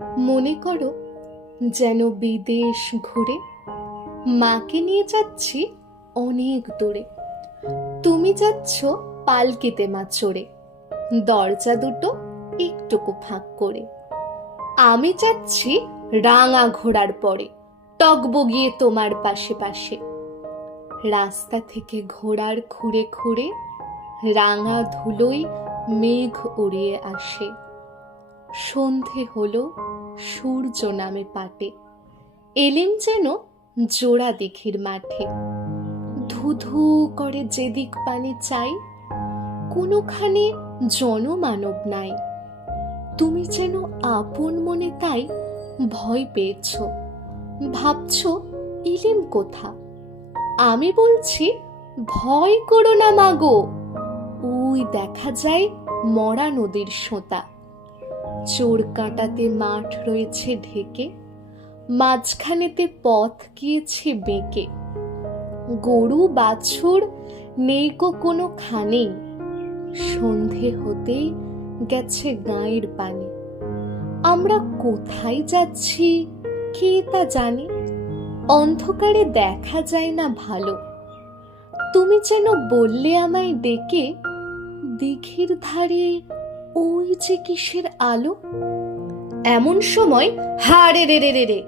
মনে করো যেন বিদেশ ঘুরে মাকে নিয়ে যাচ্ছি অনেক দূরে। তুমি যাচ্ছ পালকিতে মা চড়ে, দরজা দুটো একটুকু ফাঁক করে। আমি যাচ্ছি রাঙা ঘোড়ার পরে, টগবগিয়ে তোমার পাশে পাশে। রাস্তা থেকে ঘোড়ার খুঁড়ে খুঁড়ে রাঙা ধুলোই মেঘ উড়িয়ে আসে। সন্ধে হলো, সূর্য নামে পাটে, এলেম যেন জোড়া দিঘির মাঠে। ধুধু করে যেদিক পানে চাই, কোনোখানে জনমানব নাই। তুমি যেন আপন মনে তাই ভয় পেয়েছ, ভাবছ এলেম কোথা। আমি বলছি ভয় করো না মাগো, ওই দেখা যায় মরা নদীর সোঁতা। চোর কাঁটাতে মাঠ রয়েছে ঢেকে, মাঝখানেতে পথ গিয়েছে বেঁকে। গরু বাছুর নেই গো কোনো খানেই, সন্ধে হতেই গেছে গাঁয়ের পানে। আমরা কোথায় যাচ্ছি কে তা জানে, অন্ধকারে দেখা যায় না ভালো। তুমি যেন বললে আমায় ডেকে, দিঘির ধারে ওই যে কিসের আলো। এমন সময় হারে রে রে রে রে,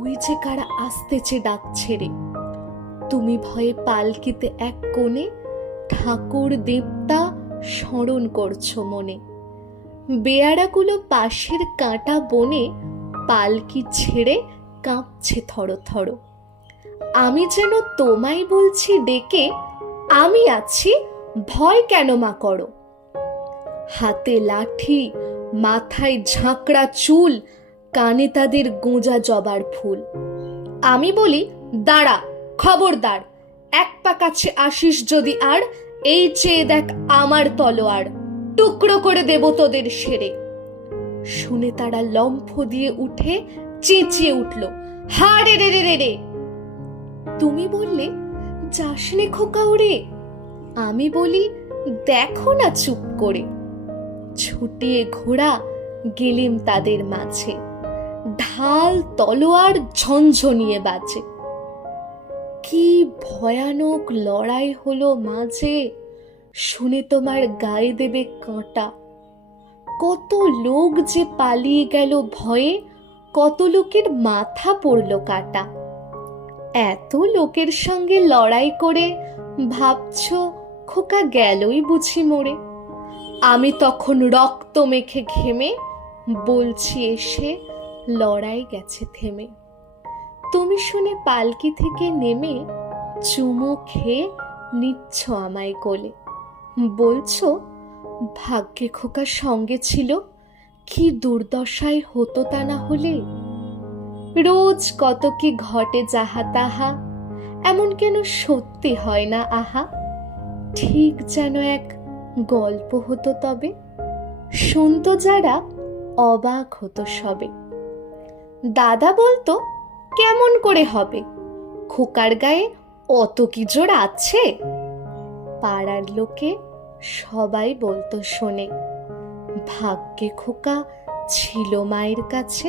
ওই যে কারা আসতেছে ডাকছে রে। তুমি ভয়ে পালকিতে এক কোণে ঠাকুর দেবতা স্মরণ করছো মনে। বেয়ারাগুলো পাশের কাঁটা বনে পালকি ছেড়ে কাঁপছে থরো থরো। আমি যেন তোমায় বলছি ডেকে, আমি আছি, ভয় কেন মা করো। হাতে লাঠি, মাথায় ঝাঁকড়া চুল, কানে তাদের গোঁজা জবার ফুল। আমি বলি দাঁড়া, খবরদার, এক পা কাছে আসিস যদি আর, এই চেয়ে দেখ আমার তলোয়ার, টুকরো করে দেব তোদের সেরে। শুনে তারা লম্ফ দিয়ে উঠে চেঁচিয়ে উঠল, হারে রে রে রে রে। তুমি বললে যাসনে খোকা ওরে। আমি বলি দেখো না চুপ করে। ছুটিয়ে ঘোড়া গেলিম তাদের মাঝে, ঢাল তলোয়ার ঝনঝনিয়ে বাজে। কি ভয়ানক লড়াই হলো মাঝে, শুনে তোমার গায়ে দেবে কাঁটা। কত লোক যে পালিয়ে গেল ভয়ে, কত লোকের মাথা পড়লো কাটা। এত লোকের সঙ্গে লড়াই করে ভাবছো খোকা গেলই বুঝি মরে। আমি তখন রক্ত মেখে ঘেমে বলছি এসে লড়াই গেছে থেমে। তুমি শুনে পালকি থেকে নেমে চুমু খেয়ে নিচ্ছ আমায় কোলে, বলছো ভাগ্যে খোকা সঙ্গে ছিল, কি দুর্দশায় হতো তা না হলে। রোজ কত কি ঘটে যাহা তাহা, এমন কেন সত্যি হয় না আহা। ঠিক যেন এক গল্প হতো তবে, শুনতো যারা অবাক হতো সবে। দাদা বলতো কেমন করে হবে, খোকার গায়ে অত কি জোর আছে। পাড়ার লোকে সবাই বলতো শোনে, ভাগ্যে খোকা ছিল মায়ের কাছে।